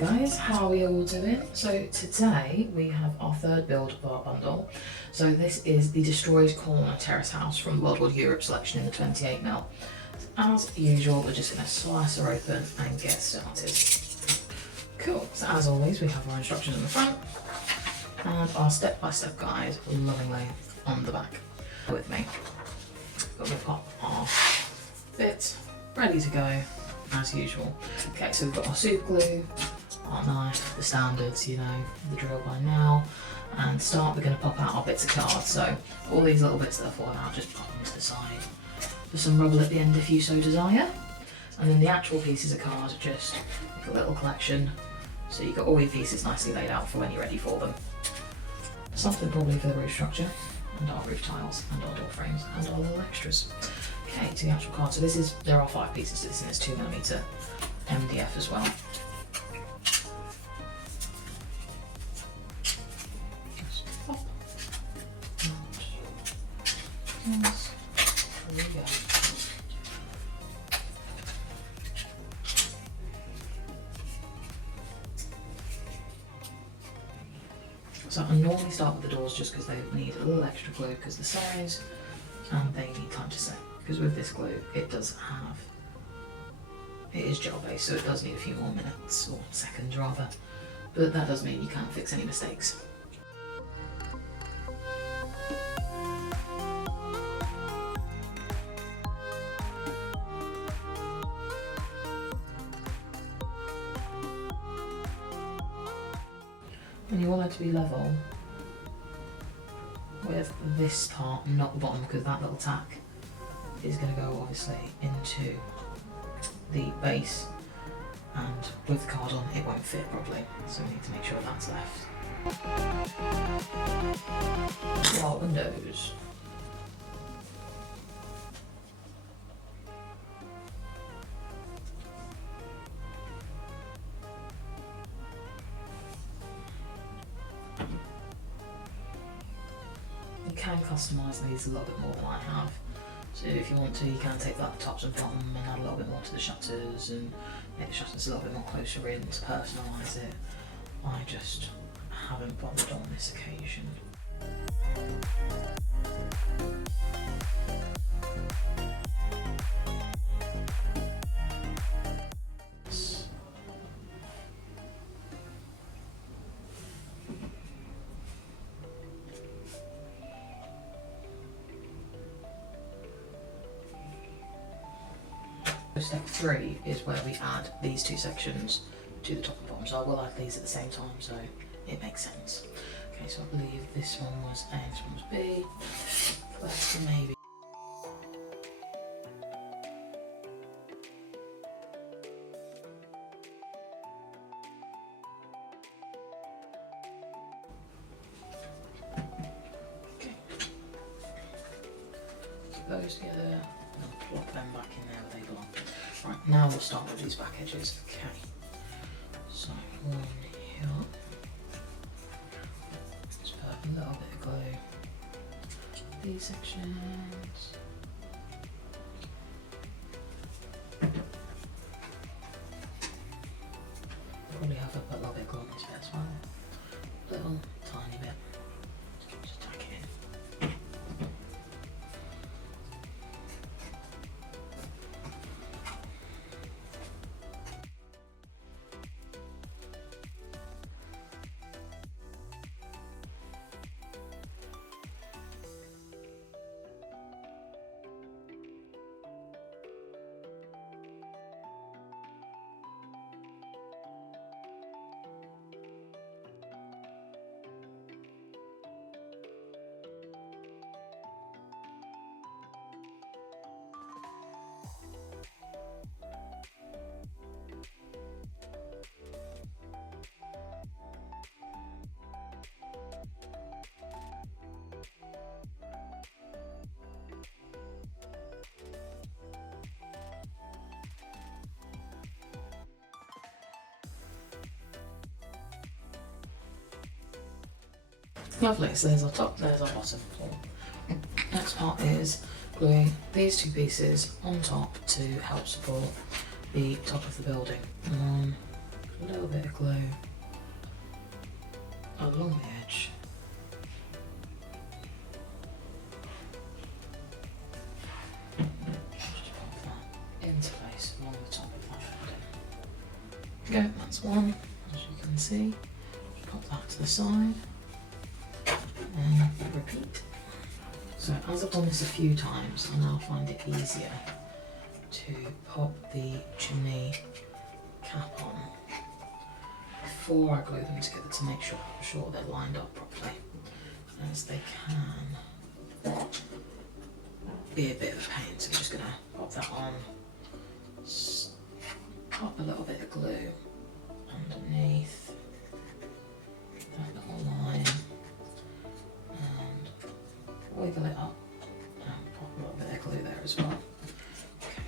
guys, how are we all doing? So today we have our third build of our bundle. So this is the Destroyed Corner Terrace House from the World War Europe selection in the 28mm. As usual, we're just going to slice her open and get started. Cool, so as always we have our instructions on the front and our step-by-step guide lovingly on the back. With me. But we've got our bit ready to go as usual. Okay, so we've got our super glue, our knife, the standards, you know, the drill by now. And to start, we're going to pop out our bits of card. So all these little bits that are falling out, just pop them to the side. There's some rubble at the end if you so desire. And then the actual pieces of card are just like a little collection. So you've got all your pieces nicely laid out for when you're ready for them. Something probably for the roof structure, and our roof tiles, and our door frames, and our little extras. Okay, to the actual card. So there are 5 pieces to this, and it's 2mm MDF as well. Just pop. And there we go. So I normally start with the doors just because they need a little extra glue because the size and they need time to set. Because with this glue, it is gel based, so it does need a few more minutes, or seconds rather, but that does mean you can't fix any mistakes. And you want it to be level with this part, not the bottom, because that little tack is going to go obviously into the base, and with the card on it won't fit properly, so we need to make sure that's left. Our windows. You can customise these a little bit more than I have. So if you want to, you can take that tops and bottom and add a little bit more to the shutters and make the shutters a little bit more closer in to personalise it. I just haven't bothered on this occasion. Step 3 is where we add these 2 sections to the top and bottom, so I will add these at the same time so it makes sense. Okay, so I believe this one was A and this one was B. Let's maybe. Okay. Put those together. I'll plop them back in there where they belong. Right, now we'll start with these back edges. Okay, so one here. Let's put a little bit of glue. These sections. Probably have to put a little bit of glue on this bit as well. Little tiny bit. Just tack it in. Lovely, so there's our top, there's our bottom. Next part is gluing these 2 pieces on top to help support the top of the building. 1 a little bit of glue along the edge. Just pop that into place along the top of that building. Go, that's one, as you can see. Pop that to the side and repeat. So as I've done this a few times, I now find it easier to pop the chimney cap on before I glue them together to make sure they're lined up properly, as they can be a bit of a pain. So I'm just going to pop that on, pop a little bit of glue underneath that little line and wiggle it up and pop a little bit of glue there as well. Okay,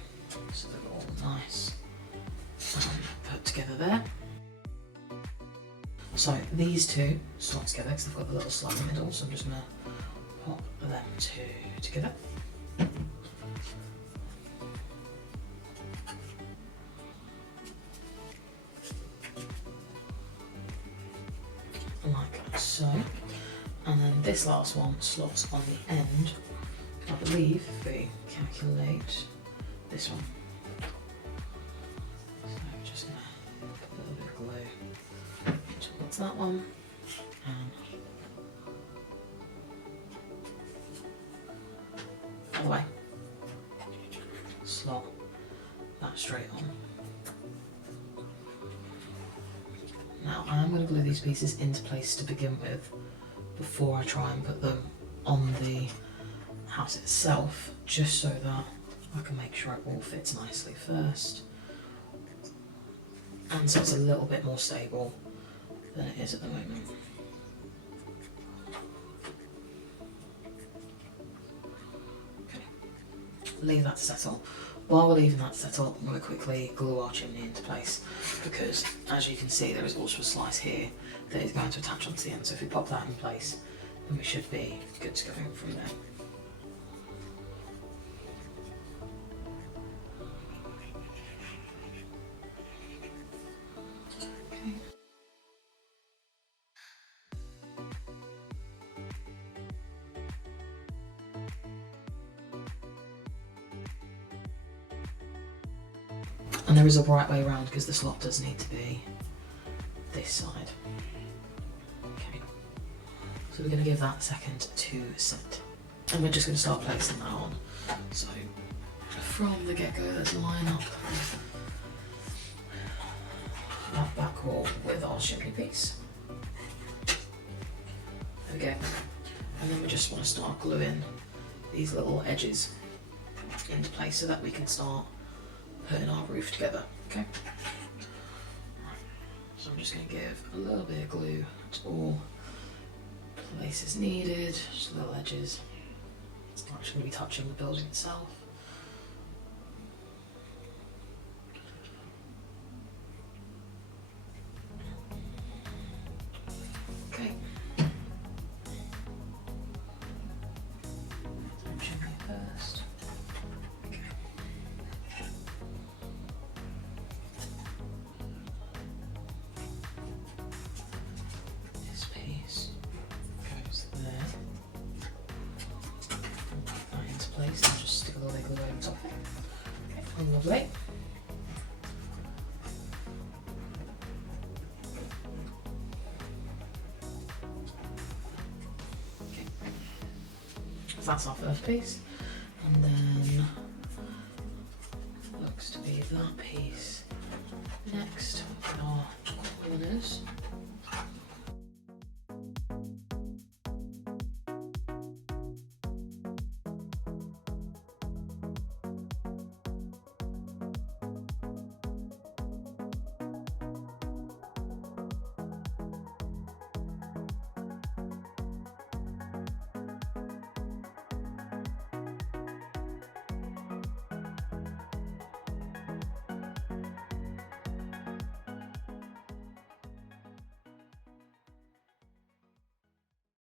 so they're all nice and put together there. So these two slot together because they've got the little slot in the middle, so I'm just going to pop them two together. Like so. And then this last one slots on the end, I believe, if we calculate this one. So I'm just going to put a little bit of glue towards that one and all the way. Slot that straight on. Now I'm going to glue these pieces into place to begin with before I try and put them on the house itself, just so that I can make sure it all fits nicely first, and so it's a little bit more stable than it is at the moment. Okay, leave that to settle. While we're leaving that to settle, I'm going to quickly glue our chimney into place, because as you can see there is also a slice here that is going to attach onto the end, so if we pop that in place then we should be good to go from there. Okay. And there is a right way around because the slot does need to be this side. Okay, so we're going to give that a second to set. And we're just going to start placing that on. So from the get-go, let's line up that back wall with our chimney piece. There we go. And then we just want to start gluing these little edges into place so that we can start putting our roof together. Okay. So I'm just going to give a little bit of glue to all places needed, just little edges. It's not actually going to be touching the building itself. Okay. Chimney first. Okay. This piece goes there. Put that into place and just stick a little bit of glue on top. Okay, lovely. So that's our first piece, and then looks to be that piece next with our corners.